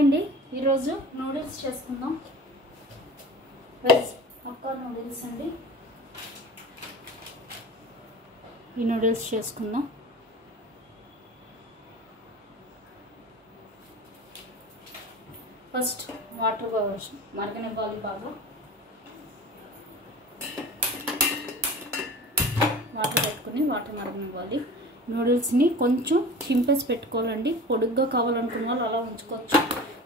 అండి, ఈరోజు నూడిల్స్ చేసుకుందాం. వెజ్ హక్కా నూడిల్స్ అండి. ఈ నూడిల్స్ చేసుకుందాం. ఫస్ట్ వాటర్ మరగనివ్వాలి. బాగా వాటర్ పెట్టుకుని వాటర్ మరగనివ్వాలి. నూడిల్స్ని కొంచెం చింపేసి పెట్టుకోవాలండి. పొడుగ్గా కావాలనుకున్న వాళ్ళు అలా ఉంచుకోవచ్చు.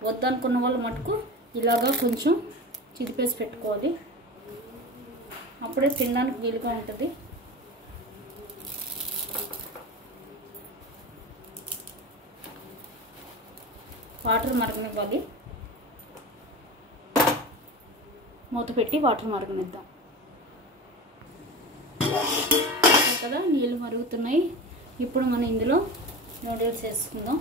వద్దనుకున్న వాళ్ళు మటుకు ఇలాగా కొంచెం చిదిపేసి పెట్టుకోవాలి. అప్పుడే తినడానికి వీలుగా ఉంటుంది. వాటర్ మరగనివ్వాలి. మూత పెట్టి వాటర్ మరగనిద్దాం కదా. నీళ్ళు మరుగుతున్నాయి. ఇప్పుడు మనం ఇందులో నూడిల్స్ వేసుకుందాం.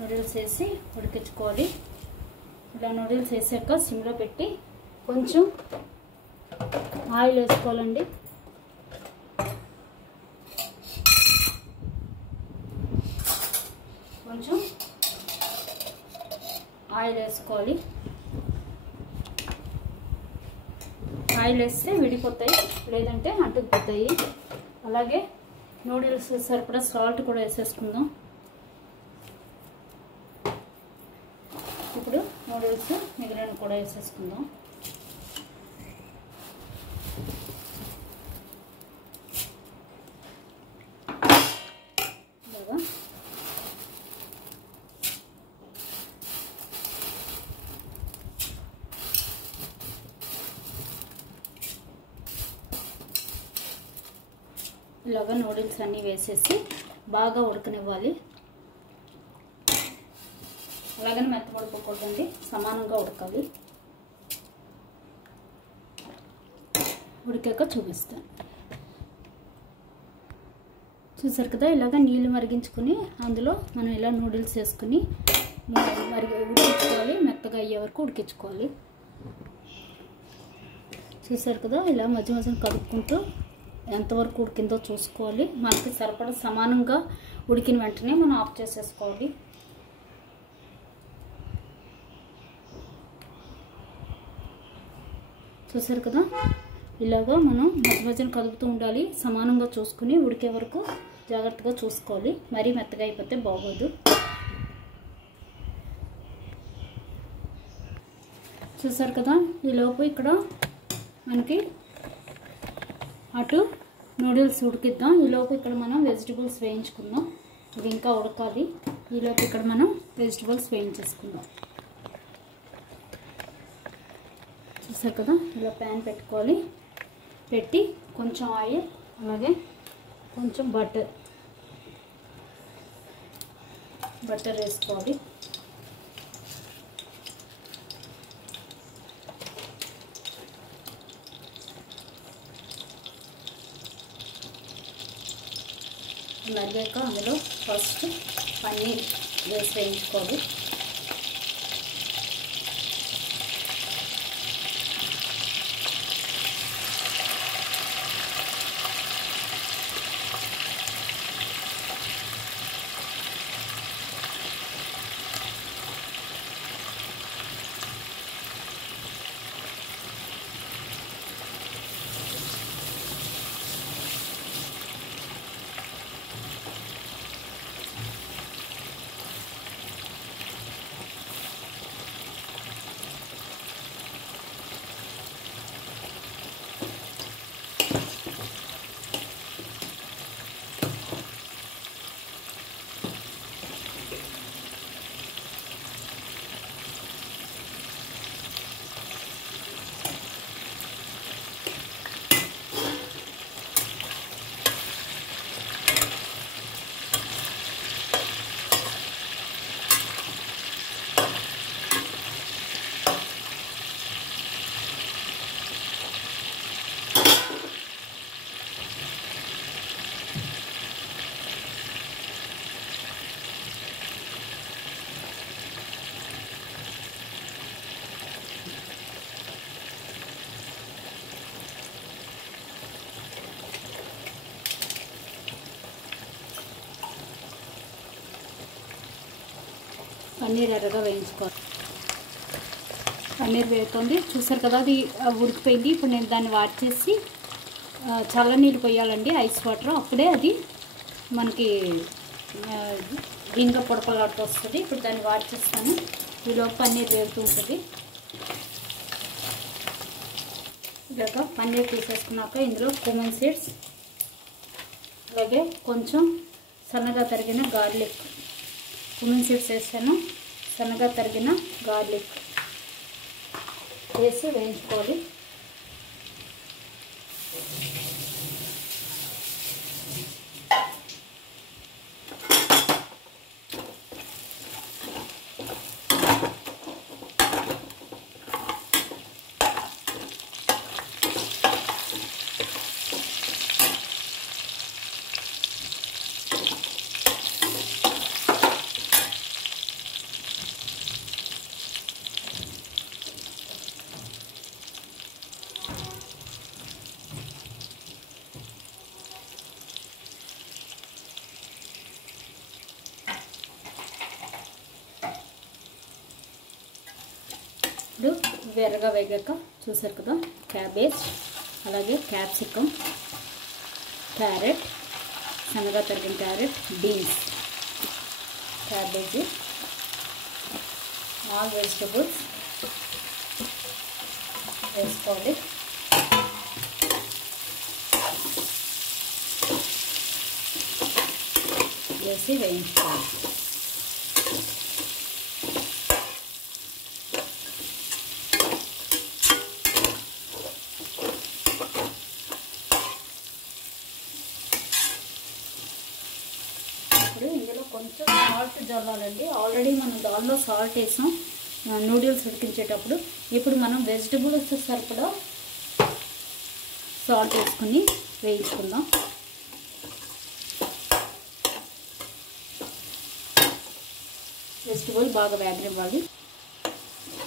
నూడిల్స్ వేసి ఉడికించుకోవాలి. ఇలా నూడిల్స్ వేసాక సిమ్లో పెట్టి కొంచెం ఆయిల్ వేసుకోవాలండి. కొంచెం ఆయిల్ వేసుకోవాలి. ఆయిల్ వేస్తే విడిపోతాయి, లేదంటే అంటుకుపోతాయి. అలాగే నూడిల్స్ సరిపడా సాల్ట్ కూడా వేసేసుకుందాం. ఇప్పుడు నూడిల్స్ మిగిలిన కూడా వేసేసుకుందాం. ఇలాగా ఇలాగా నూడిల్స్ అన్నీ వేసేసి బాగా ఉడకనివ్వాలి. అలాగని మెత్తపడిపోకూడదండి, సమానంగా ఉడకాలి. ఉడికాక చూపిస్తాను. చూసారు కదా, ఇలాగ నీళ్ళు మరిగించుకొని అందులో మనం ఇలా నూడిల్స్ వేసుకుని ఉడికించుకోవాలి. మెత్తగా అయ్యే వరకు ఉడికించుకోవాలి. చూసారు కదా, ఇలా మధ్య మధ్యన కలుపుకుంటూ ఎంతవరకు ఉడికిందో చూసుకోవాలి. మనకి సరిపడా సమానంగా ఉడికిన వెంటనే మనం ఆఫ్ చేసేసుకోవాలి. చూసారు కదా, ఇలాగా మనం మధ్య మధ్యన కలుపుతూ ఉండాలి. సమానంగా చూసుకుని ఉడికే వరకు జాగ్రత్తగా చూసుకోవాలి. మరీ మెత్తగా అయిపోతే బాగోదు. చూసారు కదా, ఈలోపు ఇక్కడ మనకి అటు నూడిల్స్ ఉడికిద్దాం. ఈలోపు ఇక్కడ మనం వెజిటబుల్స్ వేయించుకుందాం. ఇది ఇంకా ఉడకాలి. ఈలోపు ఇక్కడ మనం వెజిటబుల్స్ వేయించేసుకుందాం. చూసారు కదా, ఇలా ప్యాన్ పెట్టుకోవాలి. పెట్టి కొంచెం ఆయిల్, అలాగే కొంచెం బటర్ వేసుకోవాలి. మరిగాక అందులో ఫస్ట్ పన్నీర్ వేసి వేయించుకోవాలి. పన్నీర్ ఎర్రగా వేయించుకోవాలి. పన్నీర్ వేగుతుంది, చూసారు కదా, అది ఉడికిపోయింది. ఇప్పుడు నేను దాన్ని వాడ్చేసి చల్ల నీళ్ళు పోయాలండి, ఐస్ వాటర్. అప్పుడే అది మనకి గింగ పొడపలాడుతూ వస్తుంది. ఇప్పుడు దాన్ని వాడ్చేస్తాను. ఈలోపు పన్నీర్ వేగుతూ ఉంటుంది. ఇలాగ పన్నీర్ తీసేసుకున్నాక ఇందులో కుమన్ సీడ్స్, అలాగే కొంచెం సన్నగా తరిగిన గార్లిక్, కుమన్ సీడ్స్ వేసాను, సన్నగా తరిగిన గార్లిక్ వేసి వేయించుకోవాలి. ఇప్పుడు ఎర్రగా వేగాక చూసారు కదా, క్యాబేజ్, అలాగే క్యాప్సికమ్, క్యారెట్, సన్నగా తరిగిన carrot, beans, cabbage, all vegetables వేసుకోవాలి. వేసి వేయించుకోవాలి. ఇప్పుడు ఇందులో కొంచెం సాల్ట్ జల్లాలండి. ఆల్రెడీ మనం దానిలో సాల్ట్ వేసాం నూడిల్స్ ఉడికించేటప్పుడు. ఇప్పుడు మనం వెజిటబుల్స్ సరిపడా సాల్ట్ వేసుకుని వేయించుకుందాం. వెజిటబుల్ బాగా వేగనివ్వాలి.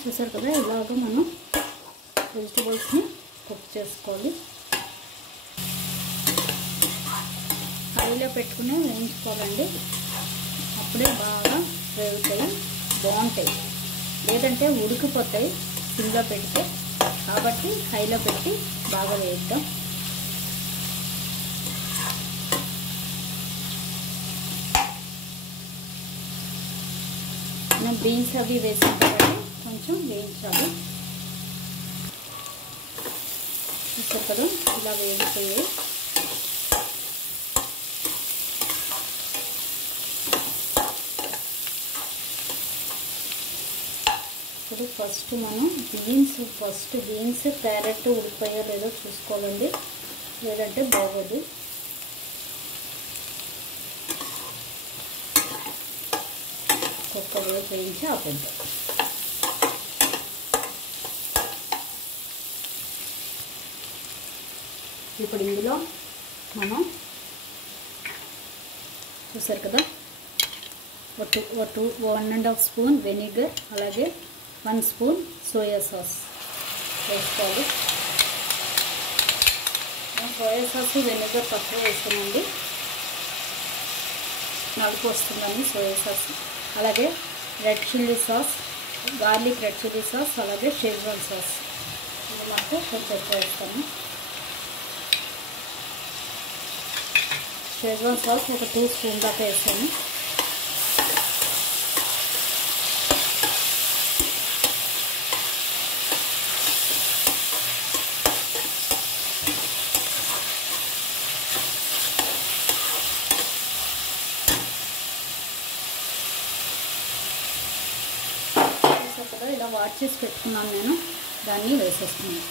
చూసారు కదా, ఇలాగ మనం వెజిటబుల్స్ని కుక్ చేసుకోవాలి. హైలో పెట్టుకుని వేయించుకోవాలండి, అప్పుడే బాగా వేగుతాయి, బాగుంటాయి. లేదంటే ఉడికిపోతాయి సిమ్లో పెడితే. కాబట్టి హైలో పెట్టి బాగా వేద్దాం. మనం బీన్స్ అవి వేసిన తర్వాత కొంచెం వేయించాలి. చూసారు కదా, ఇలా వేయించాయి. ఇప్పుడు ఫస్ట్ మనం బీన్స్ క్యారెట్ ఉడికిపోయో లేదో చూసుకోవాలండి, లేదంటే బాగోదు. ఒక్క వేయించి ఆపేద్దాం. ఇప్పుడు ఇందులో మనం చూసారు కదా, 1.5 స్పూన్ వెనిగర్, అలాగే 1 స్పూన్ సోయా సాస్ వేసుకోవాలి. సోయా సాస్ వెనిగర్ తక్కువ వేసానండి, నలుపు వస్తుందని సోయా సాస్. అలాగే red chilli sauce, garlic red chilli sauce, అలాగే షెజ్వాన్ సాస్ ఇది మాకు కొంచెం ఎక్కువ వేస్తాను. షెజ్వాన్ సాస్ ఒక 2 స్పూన్ దాకా వేసాను. కదా ఇలా వాష్ చేసి పెట్టుకున్నాను నేను, దాన్ని వేసేస్తున్నాను.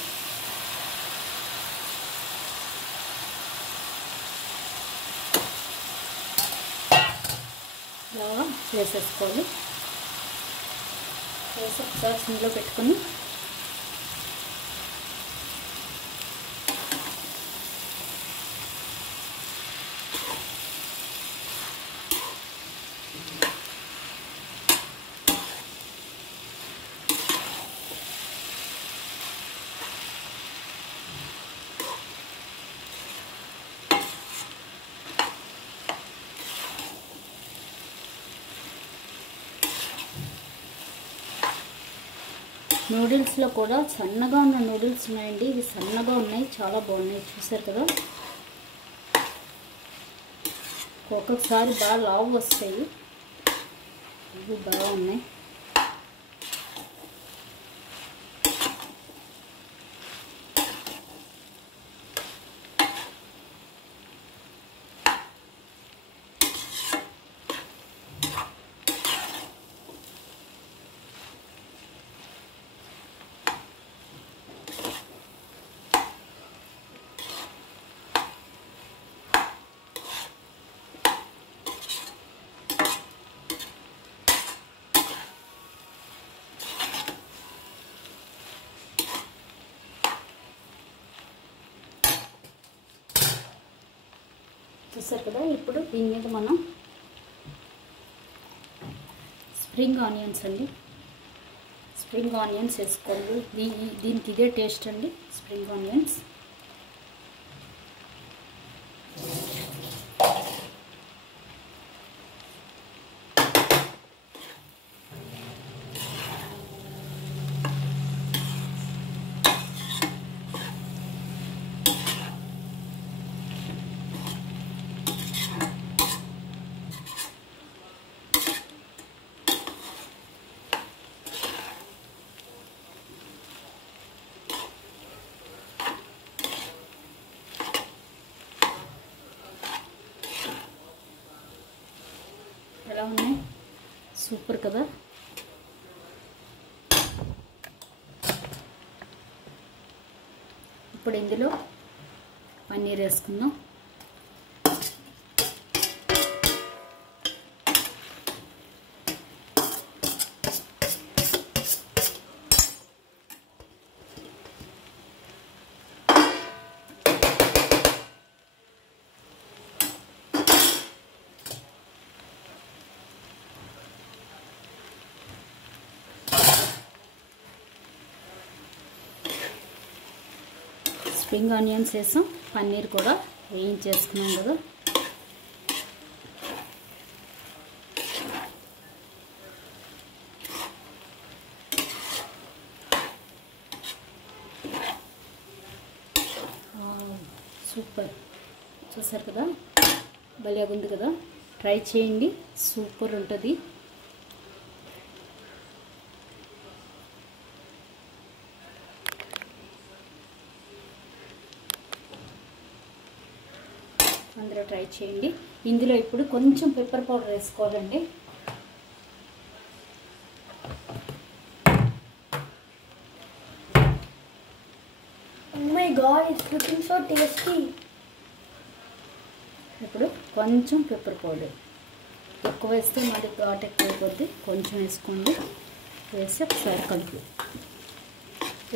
ఇలా వేసేసుకోవాలి. వేసి ఒకసారి సిమ్లో పెట్టుకుని నూడిల్స్లో కూడా సన్నగా ఉన్న నూడిల్స్ ఉన్నాయండి. ఇవి సన్నగా ఉన్నాయి, చాలా బాగున్నాయి. చూసారు కదా, ఒక్కొక్కసారి బాగా లావు వస్తాయి. ఇవి బాగున్నాయి. చూసారు కదా, ఇప్పుడు దీని మీద మనం స్ప్రింగ్ ఆనియన్స్ అండి, స్ప్రింగ్ ఆనియన్స్ వేసుకోండి. దీనికి ఇదే టేస్ట్ అండి, స్ప్రింగ్ ఆనియన్స్. ఎలా ఉన్నాయి, సూపర్ కదా. ఇప్పుడు ఇందులో పన్నీర్ వేసుకుందాం. స్ప్రింగ్ ఆనియన్స్ వేసాం, పన్నీర్ కూడా వేయించేసుకున్నాం కదా. సూపర్, చూసారు కదా, భలే ఉంది కదా. ట్రై చేయండి, సూపర్ ఉంటుంది. అందరూ ట్రై చేయండి. ఇందులో ఇప్పుడు కొంచెం పెప్పర్ పౌడర్ వేసుకోవాలండి. Oh my god, it's looking so tasty. ఇప్పుడు కొంచెం పెప్పర్ పౌడర్, ఎక్కువ వేస్తే మరి ఘాట్ ఎక్కువైపోద్ది. కొంచెం వేసుకోండి, వేసి ఒకసారి కలిపి.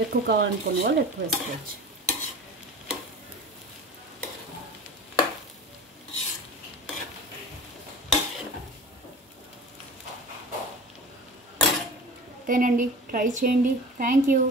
ఎక్కువ కావాలనుకున్న వాళ్ళు ఎక్కువ వేసుకోవచ్చు. అంతేనండి, ట్రై చేయండి. Thank you.